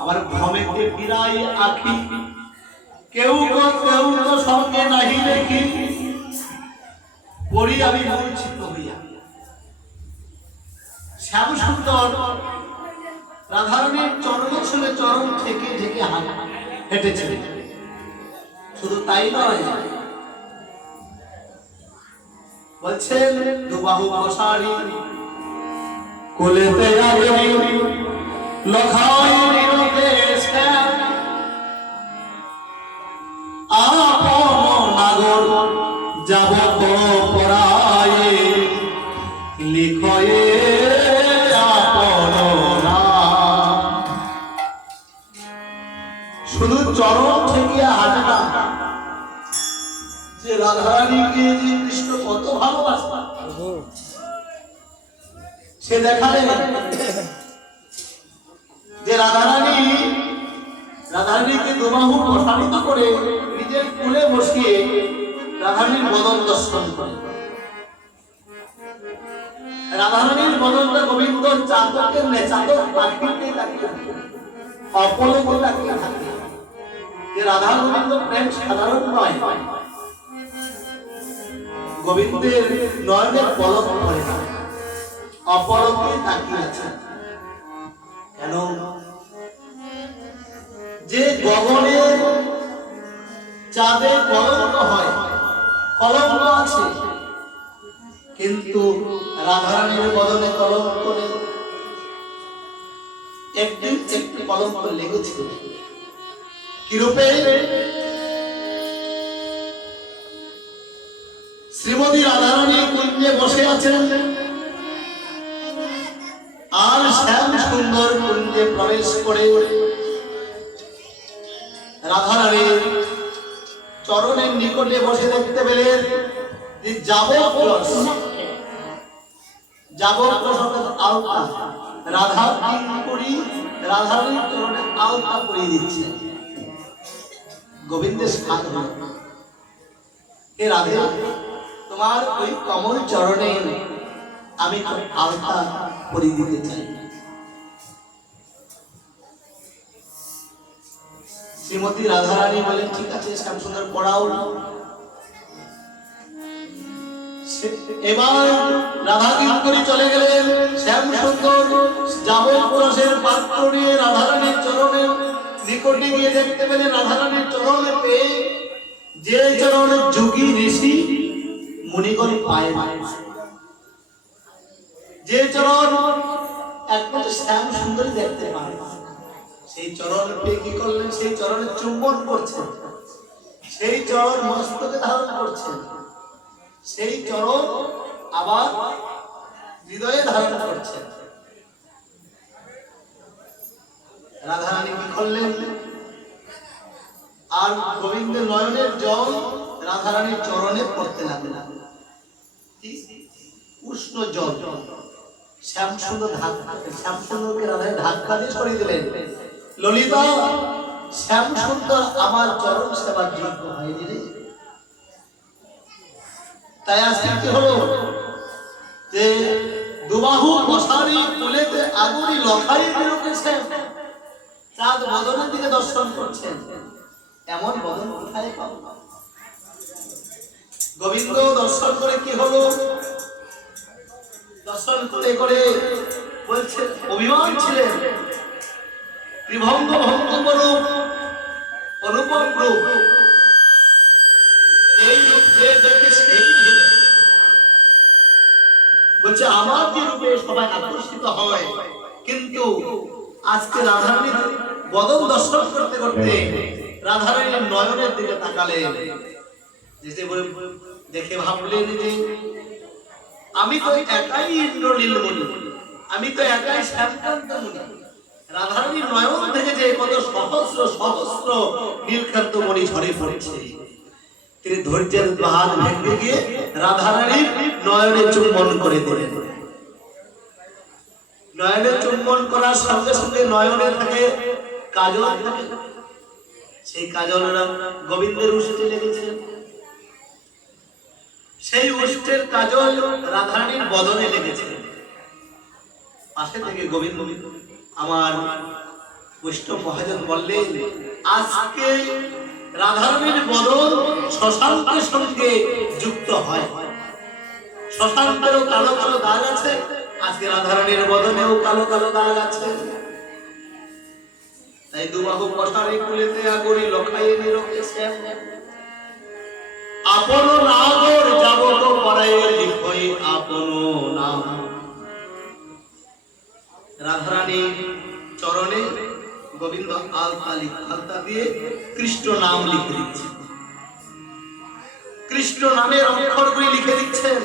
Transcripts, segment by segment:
আমার ভমেতে ফিরাই আঁখি, কেউ তো সঙ্গে নাহি দেখি, পড়ি আমি মূর্ছিত হইয়া। শ্যাম সুন্দর রাধারণীর চরণ ছেলে চরণ থেকে ঢেকে হেঁটেছে। শুধু তাই নয়, বলছেন দুবাহু মশারি কোলেতে আগে লখাই নিরতে শ্যাম, আপন নাগর যাব পরায়ে লিখয়ে আপন নাম। শুধু চরণ ঠেকিয়া হাঁটে না, যে রাধারানীকে যে কৃষ্ণ কত ভালোবাসে সে দেখালে। যে রাধারানীকে দুবাহু প্রসারিত করে নিজের কোলে বসিয়ে রাধারানীর বদন দর্শন করে। রাধারানীর বদনটা গোবিন্দ চাতকের নেই, চাতক পাখিকে তাকিয়ে অপলকে তাকিয়ে থাকে। যে রাধা গোবিন্দ প্রেম সাধারণ নয়, গোবিন্দের নয়নের পলক পড়ে না, অপলকে তাকিয়ে আছে। কেন? যে গগনে চাঁদে কলঙ্ক হয়, কলঙ্ক আছে, কিন্তু রাধারানীর বদনে কলঙ্ক নেই। একদিন একটি কলঙ্ক লেগেছিল। কিরূপে? শ্রীমতী রাধারানী কুঞ্জে বসে আছেন, আর শ্যাম সুন্দর কুঞ্জে প্রবেশ করে রাধারানীর চরণের নিকটে বসে দেখতে পেলেন যে যাবক আলতা রাধা করি রাধারানীর চরণে আলতা পরিয়ে দিচ্ছে। গোবিন্দের স্থান হল, হে রাধে, তোমার ওই কমল চরণে আমি আলতা পরিয়ে দিতে চাই। শ্রীমতী রাধারানী বলেন, ঠিক আছে, শ্যাম সুন্দর পড়াও। এবার রাধা কিঙ্করী চলে গেলেন। শ্যাম সুন্দর যাবক রসের পাত্র নিয়ে রাধারানীর চরণের নিকটে গিয়ে দেখতে পেলেন রাধারানীর চরণে পেয়ে যে চরণের যোগী ঋষি মুনিগণ পায় না, যে চরণ একমাত্র শ্যাম সুন্দরী দেখতে পায়, সেই চরণ পেয়ে কি করলেন? সেই চরণে চুম্বন করছেন, সেই চরণ মস্তকে ধারণ করছেন, সেই চরণ আবার হৃদয়ে ধারণ করছেন। রাধারানী কি করলেন? আর গোবিন্দের নয়নের জল রাধারানীর চরণে পড়তে লাগলেন, উষ্ণ জল। শ্যাম সুন্দরকে রাধারানী ধাক্কা দিয়ে সরিয়ে দিলেন। ললিতা, শ্যাম সুন্দর আমার চরণ সেবার যোগ্য হয়নি রে। তাই আজকে কি হলো? যে দুবাহু মশারি কোলেতে আগুনি লখাই বেরোতেছেন, চাঁদ বদনের দিকে দর্শন করছেন। এমন বদন কোথায় পাবো? গোবিন্দ দর্শন করে কি হলো? দর্শন করে করে বলছে, অভিমান ছিলেন, ত্রিভঙ্গ ভঙ্গ রূপ, অনুপম রূপ, এই রূপ যে দেখে সেই বলছে আমার যে রূপে সবাই আকর্ষিত হয়, কিন্তু আজকে রাধারানীর বদন দর্শন করতে করতে রাধারানীর নয়নের দিকে তাকালেন, দেখে ভাবলেন যে আমি তো একাই ইন্দ্রনীল মণি, আমি তো একাই শ্যামকান্ত মণি। রাধারানীর নয়ন থেকে যে কত সহস্র সহস্র নীলকান্ত মণি ঝরে পড়েছে। তিনি ধৈর্যের বাঁধ ভেঙে গিয়ে রাধারানীর নয়নে চুম্বন করে দিলেন। নয়নে চুম্বন করার সঙ্গে সঙ্গে নয়নে থাকে কাজল, সেই কাজল গোবিন্দের উষ্ঠে লেগেছে। সেই উষ্ঠের কাজল রাধারানীর বদনে লেগেছে। পাশে থেকে গোবিন্দ আমার বৈষ্ণব মহাজন বললেন, আজকে রাধারানীর বদন শশাঙ্কের সঙ্গে যুক্ত হয়। শশাঙ্কেরও কালো কালো দাগ আছে, আজকে রাধারানীর বদনেও কালো কালো দাগ আছে। তাই দুবাহু কষারে কুলেতে আগরি লখায়ে নিরকেছে, আপন নাগর যাবত পরায়ে লিখই আপন নাম। রাধারানীর চরণে গোবিন্দ আলতা দিয়ে কৃষ্ণ নাম লিখে দিচ্ছে, কৃষ্ণ নামের অক্ষরগুলি লিখে দিচ্ছেন।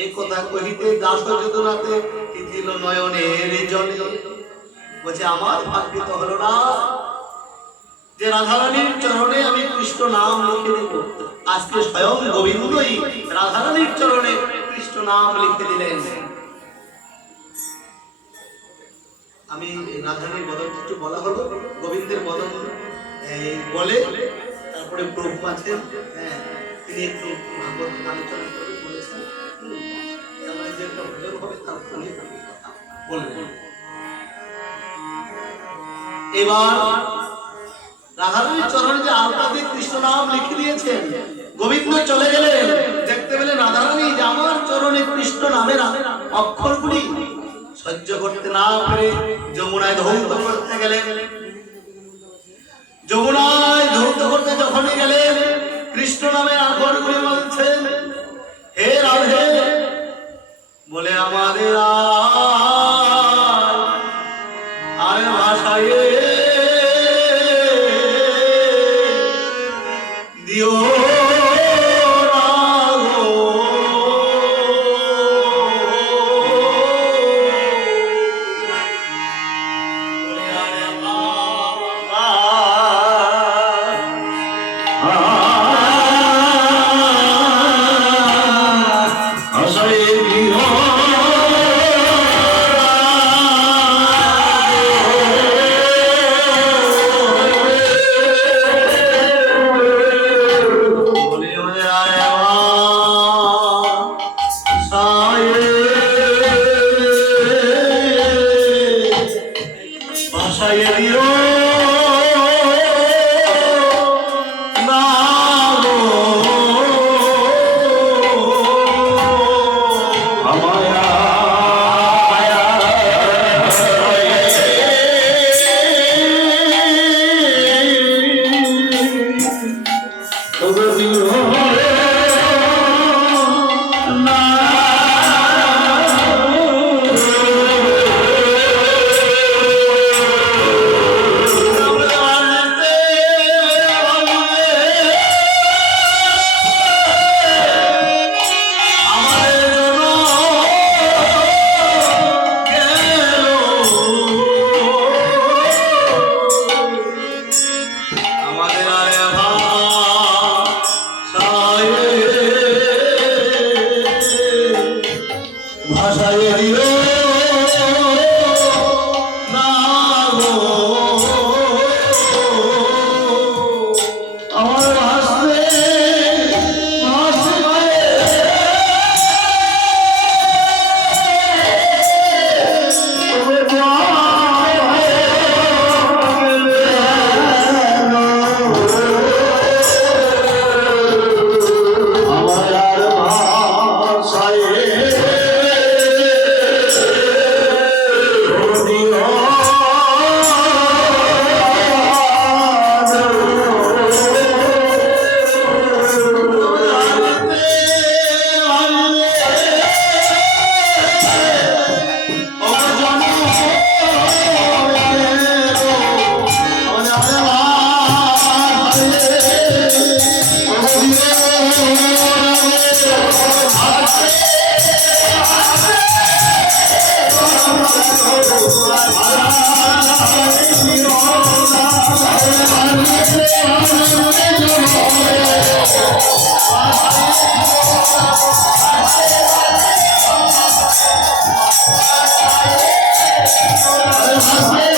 এই কথা কহিতে দাস যদুনাথে তিথিল নয়নের জলে, বলছে আমার ভাগ্যে তো হলো না যে রাধারানীর চরণে আমি কৃষ্ণ নাম লিখে দেব। আজকে স্বয়ং গোবিন্দই রাধারানীর চরণে কৃষ্ণ নাম লিখে দিলেন। আমি রাধারানীর বদন একটু বলা হলো, গোবিন্দের বদন বলে তারপরে প্রভু আছেন, তিনি একটু ভাগবত আলোচনা করে বলেছেন, যে একটা ভজন হবে তার ফলে বলবেন। এবার রাধারানীর চরণে যে আলতা দিয়ে কৃষ্ণ নাম লিখে দিয়েছেন, গোবিন্দ চলে গেলেন, দেখতে পেলেন রাধারানী যে আমার চরণে কৃষ্ণ নামের অক্ষরগুলি সহ্য করতে না পেরে যমুনায় ধৌত করতে গেলেন। যমুনায় ধৌত করতে যখনই গেলেন, কৃষ্ণ নামের অক্ষরগুলি বলছেন, হে রাধে, বলে আমাদের আর ভাষায় দিও Hare